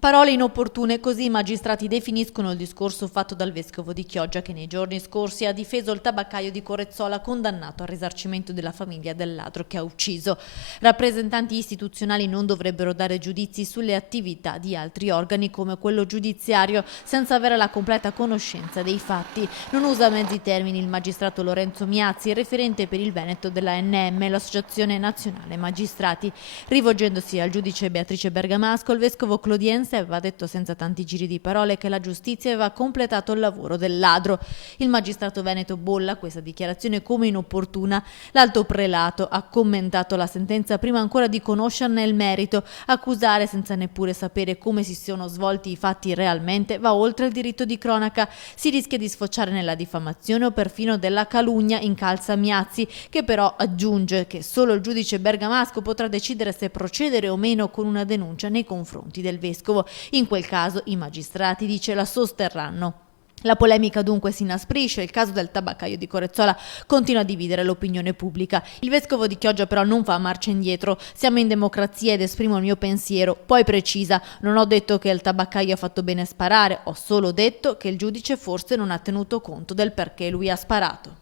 Parole inopportune, così i magistrati definiscono il discorso fatto dal vescovo di Chioggia, che nei giorni scorsi ha difeso il tabaccaio di Corezzola, condannato al risarcimento della famiglia del ladro che ha ucciso. Rappresentanti istituzionali non dovrebbero dare giudizi sulle attività di altri organi come quello giudiziario senza avere la completa conoscenza dei fatti. Non usa mezzi termini il magistrato Lorenzo Miazzi, referente per il Veneto della ANM, l'Associazione Nazionale Magistrati. Rivolgendosi al giudice Beatrice Bergamasco, il vescovo Clodiense aveva detto senza tanti giri di parole che la giustizia aveva completato il lavoro del ladro. Il magistrato veneto bolla questa dichiarazione come inopportuna. L'alto prelato ha commentato la sentenza prima ancora di conoscerne il merito. Accusare senza neppure sapere come si sono svolti i fatti realmente va oltre il diritto di cronaca. Si rischia di sfociare nella diffamazione o perfino della calunnia, incalza Miazzi, che però aggiunge che solo il giudice Bergamasco potrà decidere se procedere o meno con una denuncia nei confronti del vescovo. In quel caso i magistrati, dice, la sosterranno. La polemica dunque si inasprisce, il caso del tabaccaio di Corezzola continua a dividere l'opinione pubblica. Il vescovo di Chioggia però non fa marcia indietro: siamo in democrazia ed esprimo il mio pensiero. Poi precisa: non ho detto che il tabaccaio ha fatto bene a sparare, ho solo detto che il giudice forse non ha tenuto conto del perché lui ha sparato.